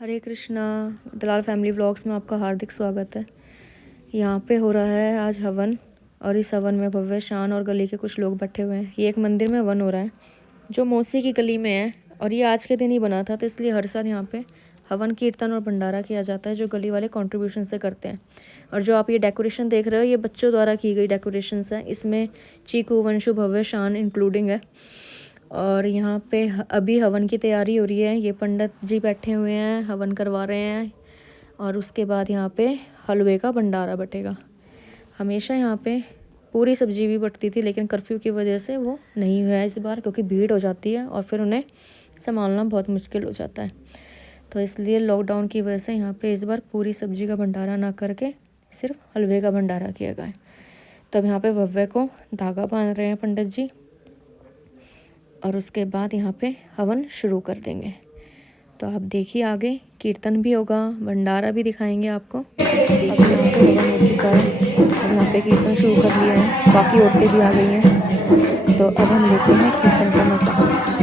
हरे कृष्णा। दलाल family vlogs में आपका हार्दिक स्वागत है। यहाँ पे हो रहा है आज हवन, और इस हवन में भव्य शान और गली के कुछ लोग बैठे हुए हैं। ये एक मंदिर में हवन हो रहा है जो मौसी की गली में है, और ये आज के दिन ही बना था, तो इसलिए हर साल यहाँ पे हवन कीर्तन और भंडारा किया जाता है जो गली वाले कंट्रीब्यूशन से करते हैं। और जो आप ये डेकोरेशन देख रहे हो, ये बच्चों द्वारा की गई डेकोरेशंस है। इसमें चीकू, वंशु, भव्य, शान इंक्लूडिंग है। और यहाँ पे अभी हवन की तैयारी हो रही है। ये पंडित जी बैठे हुए हैं, हवन करवा रहे हैं, और उसके बाद यहाँ पे हलवे का भंडारा बटेगा। हमेशा यहाँ पे पूरी सब्जी भी बटती थी, लेकिन कर्फ्यू की वजह से वो नहीं हुआ है इस बार, क्योंकि भीड़ हो जाती है और फिर उन्हें संभालना बहुत मुश्किल हो जाता है। तो इसलिए लॉकडाउन की वजह से यहाँ पे इस बार पूरी सब्जी का भंडारा ना करके सिर्फ हलवे का भंडारा किया गया है। तो अब यहाँ पे भव्य को धागा बांध रहे हैं पंडित जी, और उसके बाद यहाँ पे हवन शुरू कर देंगे। तो आप देखिए, आगे कीर्तन भी होगा, भंडारा भी दिखाएंगे आपको। देखिए यहाँ पे हवन हो चुका है, अब यहाँ पे कीर्तन शुरू कर लिया है, बाकी औरतें भी आ गई हैं। तो अब हम लेते हैं कीर्तन का मजा।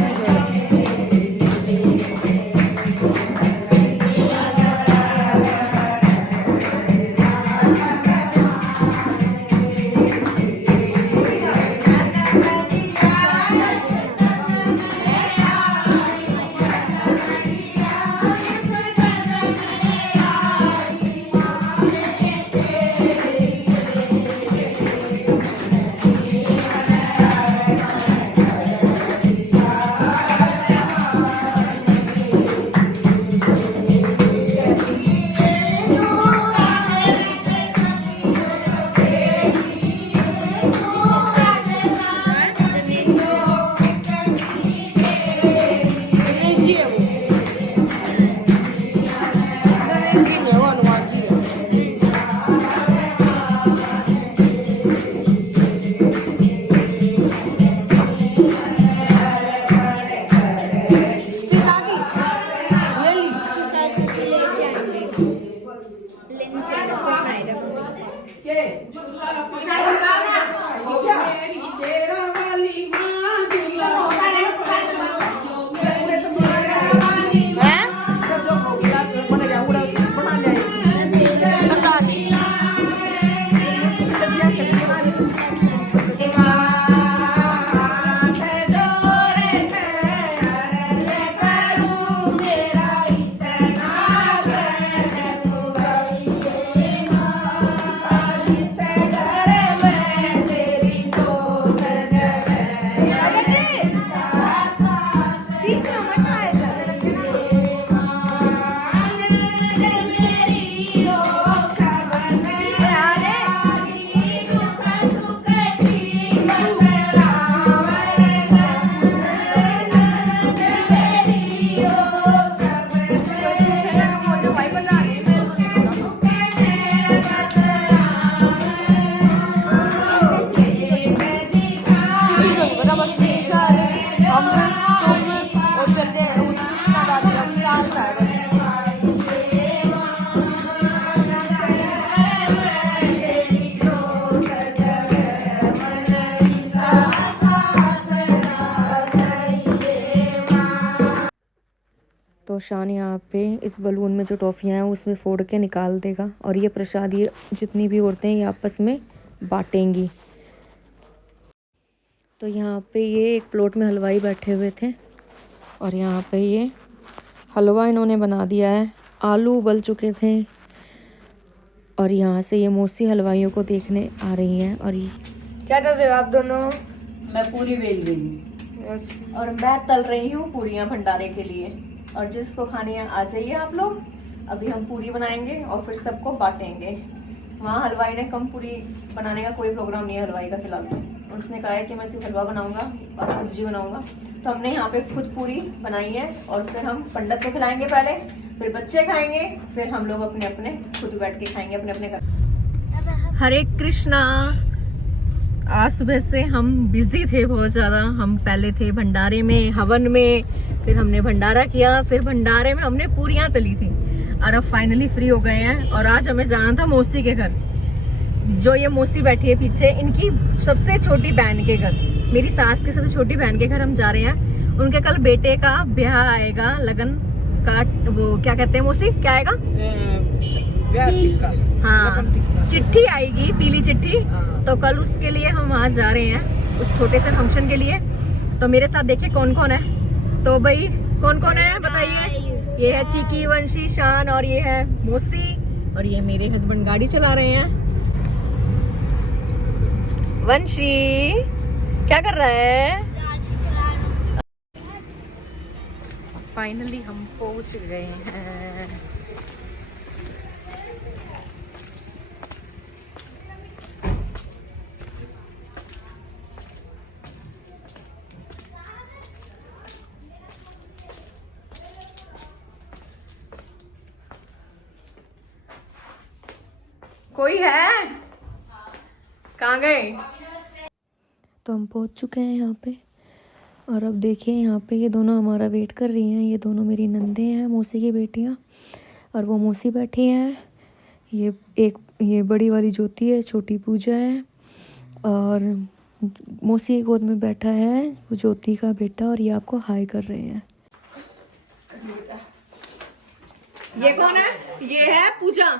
तो शान यहाँ पे इस बलून में जो टॉफ़ियाँ हैं उसमें फोड़ के निकाल देगा, और ये प्रसाद ये जितनी भी औरतें ये आपस में बांटेंगी। तो यहाँ पे ये एक प्लॉट में हलवाई बैठे हुए थे, और यहाँ पे ये हलवा इन्होंने बना दिया है। आलू उबल चुके थे, और यहाँ से ये मौसी हलवाइयों को देखने आ रही हैं। और ये क्या कर रहे हो आप दोनों? मैं पूरी बेल रही हूँ और मैं तल रही हूँ पूरियाँ भंडारे के लिए। और जिसको खानी है आ जाइए आप लोग। अभी हम पूरी बनाएंगे और फिर सबको बांटेंगे। वहाँ हलवाई ने कम पूरी बनाने का कोई प्रोग्राम नहीं है हलवाई का फिलहाल, तो उसने कहा है कि मैं सिर्फ हलवा बनाऊंगा और सब्जी बनाऊंगा। तो हमने यहाँ पे खुद पूरी बनाई है, और फिर हम पंडित को खिलाएंगे पहले, फिर बच्चे खाएंगे, फिर हम लोग अपने अपने खुद बैठ के खाएंगे अपने अपने घर। हरे कृष्णा। आज सुबह से हम बिजी थे बहुत ज्यादा। हम पहले थे भंडारे में, हवन में, फिर हमने भंडारा किया, फिर भंडारे में हमने पूरियां तली थी, और अब फाइनली फ्री हो गए हैं। और आज हमें जाना था मौसी के घर। जो ये मौसी बैठी है पीछे, इनकी सबसे छोटी बहन के घर, मेरी सास की सबसे छोटी बहन के घर हम जा रहे हैं। उनके कल बेटे का ब्याह आएगा, लगन, काट वो क्या कहते हैं मौसी, क्या आएगा? हाँ, चिट्ठी आएगी, पीली चिट्ठी। तो कल उसके लिए हम वहाँ जा रहे हैं, उस छोटे से फंक्शन के लिए। तो मेरे साथ देखिए कौन कौन है। तो भाई कौन कौन है बताइए। ये है चीकी, वंशी, शान और ये है मौसी और ये मेरे हस्बैंड गाड़ी चला रहे हैं। वंशी क्या कर रहा है? फाइनली हम पहुंच गए हैं। कोई है? कहाँ गए? तो हम पहुंच चुके हैं यहाँ पे और अब देखिए यहाँ पे ये दोनों हमारा वेट कर रही हैं। ये दोनों मेरी नंदे हैं, मौसी की बेटियाँ। और वो मौसी बैठी हैं। ये बड़ी वाली ज्योति है, छोटी पूजा है। और मौसी की गोद में बैठा है वो ज्योति का बेटा और ये आपको हाय कर रहे हैं। ये कौन है? ये है पूजा।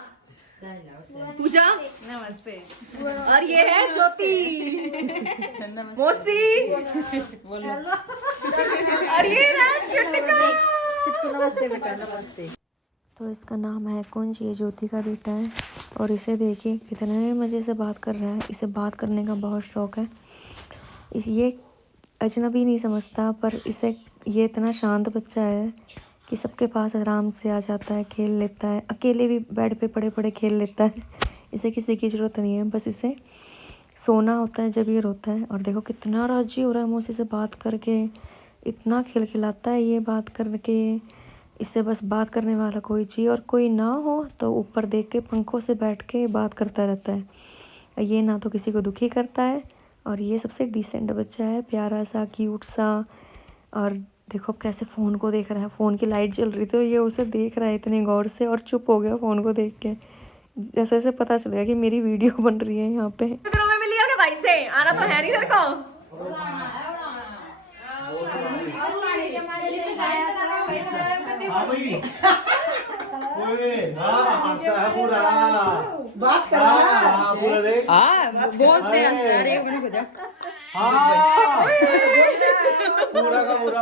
पूजा नमस्ते। और ये है ज्योति, मौसी और ये नमस्ते बेटा, नमस्ते। तो इसका नाम है कुंज, ये ज्योति का बेटा है। और इसे देखिए कितने मज़े से बात कर रहा है। इसे बात करने का बहुत शौक़ है। ये अजनबी नहीं समझता, पर इसे ये इतना शांत बच्चा है कि सबके पास आराम से आ जाता है, खेल लेता है। अकेले भी बेड पे पड़े पड़े खेल लेता है। इसे किसी की ज़रूरत नहीं है, बस इसे सोना होता है जब ये रोता है। और देखो कितना राजी हो रहा है मौसी से बात करके, इतना खिलखिलाता है ये बात करके। इससे बस बात करने वाला कोई चाहिए, और कोई ना हो तो ऊपर देख के पंखों से बैठ के बात करता रहता है। ये ना तो किसी को दुखी करता है, और ये सबसे डिसेंट बच्चा है, प्यारा सा, क्यूट सा। और देखो अब कैसे फ़ोन को देख रहा है। फ़ोन की लाइट जल रही थी तो ये उसे देख रहा है इतनी गौर से, और चुप हो गया फ़ोन को देख के। जैसे जैसे पता चल गया कि मेरी वीडियो बन रही है यहाँ पे। दिनों में मिली अपने भाई से, आना तो है नहीं तेरे को। बात कर बोलते हैं पूरा का पूरा।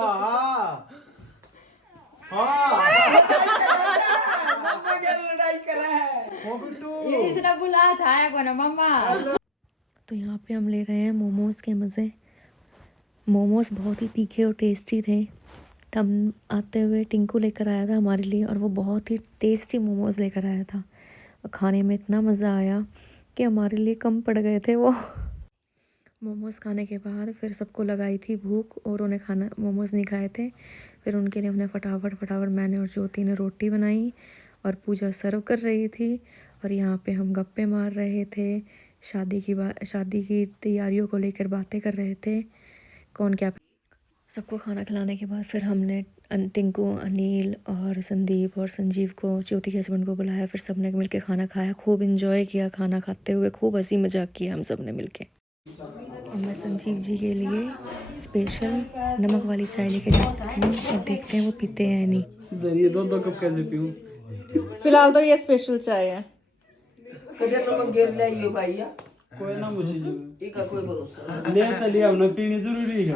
लड़ाई कर रहा है। इसने बुलाया था को ना मम्मा। तो यहाँ पे हम ले रहे हैं मोमोज़ के मज़े। मोमोज़ बहुत ही तीखे और टेस्टी थे। हम आते हुए टिंकू लेकर आया था हमारे लिए, और वो बहुत ही टेस्टी मोमोज़ लेकर आया था। और खाने में इतना मज़ा आया कि हमारे लिए कम पड़ गए थे वो। मोमोज़ खाने के बाद फिर सबको लगाई थी भूख, और उन्हें खाना मोमोज़ नहीं खाए थे। फिर उनके लिए हमने फटाफट मैंने और ज्योति ने रोटी बनाई, और पूजा सर्व कर रही थी। और यहाँ पे हम गप्पे मार रहे थे, शादी की तैयारियों को लेकर बातें कर रहे थे, कौन क्या। सबको खाना खिलाने के बाद फिर हमने टिंकू, अनिल और संदीप और संजीव को, ज्योति के हस्बैंड को बुलाया। फिर सब ने मिलकर खाना खाया, खूब इंजॉय किया खाना खाते हुए, खूब हंसी मजाक किया हम सब ने मिलके। और मैं संजीव जी के लिए स्पेशल नमक वाली चाय लेके जाती हूँ, और देखते हैं वो पीते हैं नहीं। ये दो कप कैसे पीऊं? फिलहाल तो ये स्पेशल चाय है। कदे नमक गिर लाइयो भैया, कोई ना मुझे ठीक है, कोई भरोसा ले तो लिया ना, पीनी जरूरी है।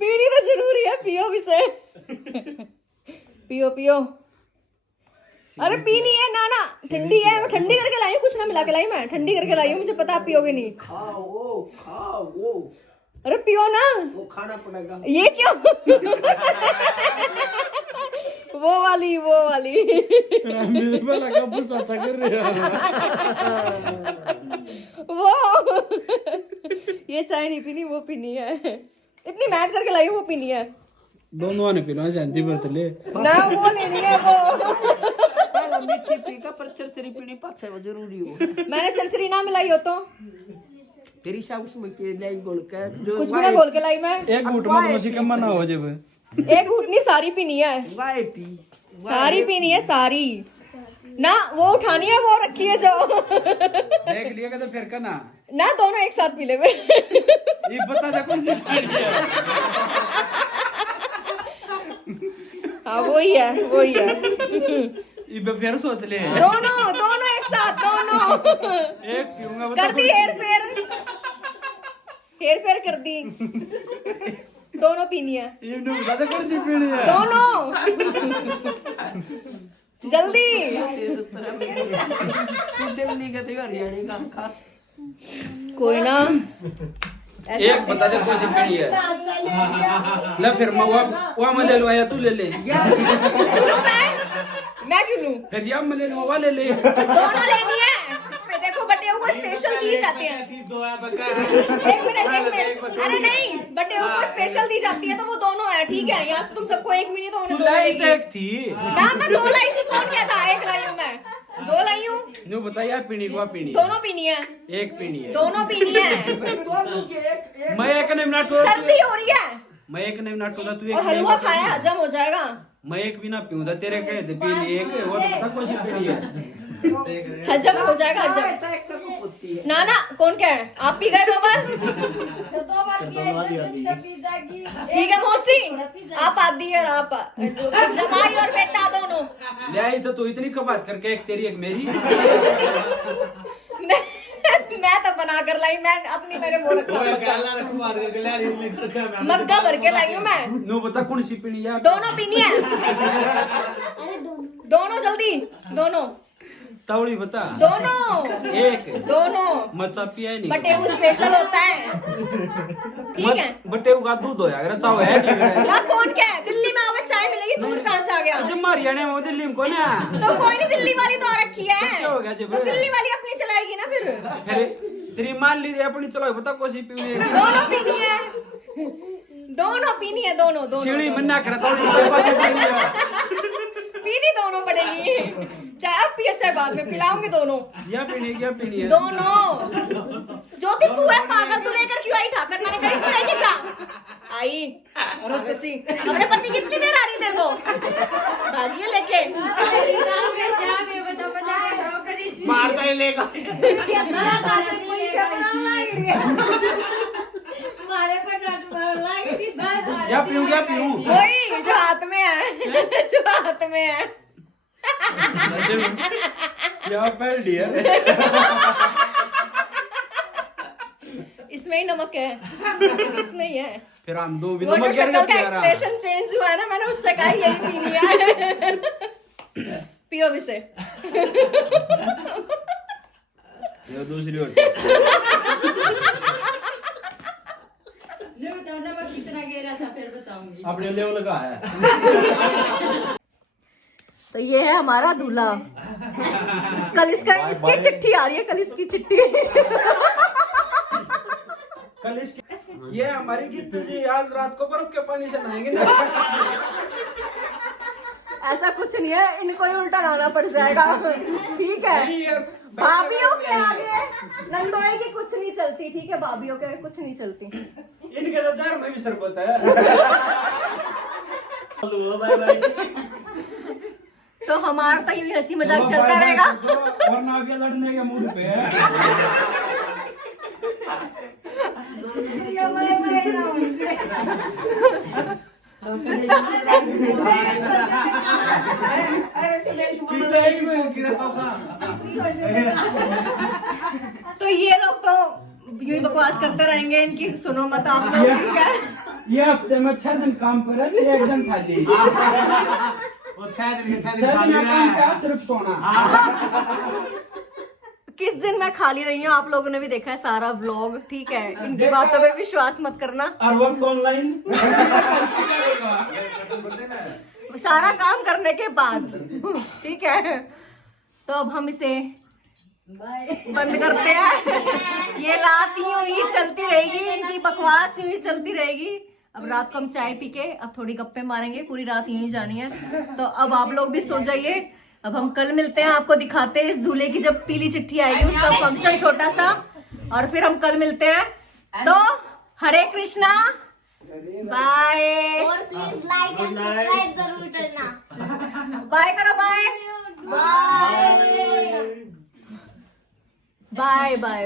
पीनी तो जरूरी है, पियो भी से। पियो पियो। अरे पीनी है ना ना, ठंडी है, मैं ठंडी करके लाई हूँ, कुछ ना मिला के लाई, मैं ठंडी करके लाई हूँ, मुझे पता आप पियोगे नहीं। खाओ। अरे पियो ना, वो खाना पड़ेगा। ये क्यों? वो वाली मेरे पे लगा बुस अच्छा कर रहे हैं। वो ये चाय नहीं पीनी, वो पीनी है। इतनी मेहनत करके लाई हूँ, वो पीनी है। दोनों आने पीना शांति बरतले ना वो लेनी है वो। मीठी पी का पर चरचरी पीनी पाछे वो जरूरी हो। मैंने चरचरी ना मिलाई हो तो फिर हिसाब उसमें के लाई गोल का जो कुछ भी ना बोल के लाई मैं। एक घूट मत मसी कम ना हो जब एक घूट नहीं, सारी पीनी है, वाई पी सारी पीनी है, सारी ना। वो उठानी है, वो रखी है जो। देख लिया तो फिर का ना दोनों एक साथ पी ले। ये बता जा कौन सी गाड़ी है। हाँ वही है वही है। इबे फिर सोच ले, दोनों दोनों एक साथ दोनों एक पीऊंगा कर दी हेर फेर कर दी। दोनों पीनी है इबने बता दे कौन सी पीनी है। दोनों जल्दी। कोई ना एक बता दे कौन सी पीनी है। ले फिर मैं वो मैं ले लो या तू ले ले। मैं क्यों लूं? फिर या मैं ले लो वो ले ले। दोनों लेनी है। इसमें देखो बटेऊ को स्पेशल दिए जाते हैं। एक मिनट अरे नहीं बटेऊ को स्पेशल दी जाती है तो वो दोनों है ठीक है। यहाँ से तुम सबको एक मिली तो उन्हें तू दो लाई लेगी। तो एक थी ना मैं दो लाई थी। कौन कहता एक लाई हूँ मैं? दो लाई हूँ। नु बता यार पीनी को पीनी है। दोनों पीनी है। एक पीनी है। दोनों पीनी है। मैं एक ने ना टोला सर्दी हो रही है मैं एक ने ना टोला तू एक और हलवा खाया हजम हो जाएगा। मैं एक भी ना पीऊंगा तेरे कहे थे पी लिए एक वो तो पता कौन सी पीनी है। हजम हो जाएगा हजम। ना ना कौन क्या है? आप पी गए 2 बार? ठीक है मौसी आप आदि और आप जमाई और बेटा दोनों। ले आई तो तू इतनी कबात करके एक तेरी एक मेरी। मैं तो बना कर लाई। मैं अपनी मेरे वो रखा मग्गा भर के लाई हूँ मैं। नु बता कौन सी पीनी है। दोनों पीनी है। दोनों जल्दी दोनों तवड़ी बता। दोनों एक दोनों मचा पिया ही नहीं। बटेऊ स्पेशल होता है ठीक है। बटेऊ का दूध होया अगर चाव है नहीं है। हाँ कौन क्या है? दिल्ली में आओगे चाय मिलेगी। दूध कहाँ से आ गया? जब हरियाणा में दिल्ली में कौन है। तो कोई नहीं दिल्ली वाली तो आ रखी है। क्या हो गया जब? तो दिल्ली वाली अपनी चलाएगी ना फिर। फिर तेरी मान लीजिए अपनी चलाओ बता कौन सी पीनी है। दोनों पीनी है। दोनों पीनी है दोनों दोनों सीढ़ी दोनों। मन्ना कर तवड़ी कौन सी पीनी है। पीनी दोनों पड़ेगी। चाय अब पिए चाहे बाद में पिलाऊंगी दोनों। या पीनी है। दोनों ज्योति तू है पागल। तू लेकर क्यों आई ठाकर? मैंने कहीं तो नहीं क्या आई। किसी अपने पति कितनी देर आ रही तेरे को? भागिए लेके मारता ही लेगा। या पीऊं वही जो हाथ में है। जो हाथ में है। या पहल डियर। इसमें ही नमक है। इसमें ही है। फिर हम दो भी वो जो नमक शक्ल का गिर रहा। एक्सप्रेशन चेंज हुआ है ना मैंने उससे कहा यही पी लिया है। पियो भी से। ये दूसरी होती है। नमक कितना गिरा था फिर बताऊंगी। अपने लेवल का है। तो ये है हमारा दूल्हा। कल इसकी चिट्ठी आ रही है। कल इसकी चिट्ठी। कल इसकी ये हमारी गीत तुझे आज रात को बर्फ के पानी से नहाएंगे ना। ऐसा कुछ नहीं है। इनको ही उल्टा लाना पड़ जाएगा ठीक है। भाभीियों के आगे नंदोई की कुछ नहीं चलती ठीक है। भाभीियों के आगे कुछ नहीं चलती। इनके तो जार में भी शरबत है। तो हमारा तो यूं हंसी मजाक चलता रहेगा। और ना भी लड़ने के मूड पे है। तो ये लोग तो यूं ही बकवास करते रहेंगे। इनकी सुनो मत आप लोग ठीक है। ये हफ्ते में 6 दिन काम करे तो 1 दिन खाली। वो 6 दिन के 6 दिन 6 खाली दिन काम है। क्या सिर्फ सोना। किस दिन मैं खाली रही हूँ आप लोगों ने भी देखा है सारा व्लॉग ठीक है। इनकी बातों पे विश्वास मत करना। और वक्त ऑनलाइन सारा काम करने के बाद ठीक है। तो अब हम इसे बंद करते हैं। ये रात यूं ही चलती रहेगी। इनकी बकवास यूं ही चलती रहेगी। अब रात को हम चाय पी के अब थोड़ी गप्पे मारेंगे। पूरी रात यूं ही जानी है। तो अब आप लोग भी सो जाइए। अब हम कल मिलते हैं। आपको दिखाते हैं इस दूल्हे की जब पीली चिट्ठी आएगी उसका फंक्शन छोटा सा। और फिर हम कल मिलते हैं। तो हरे कृष्णा बाय। और प्लीज लाइक एंड सब्सक्राइब जरूर करना। बाय करो बाय बाय। Bye bye.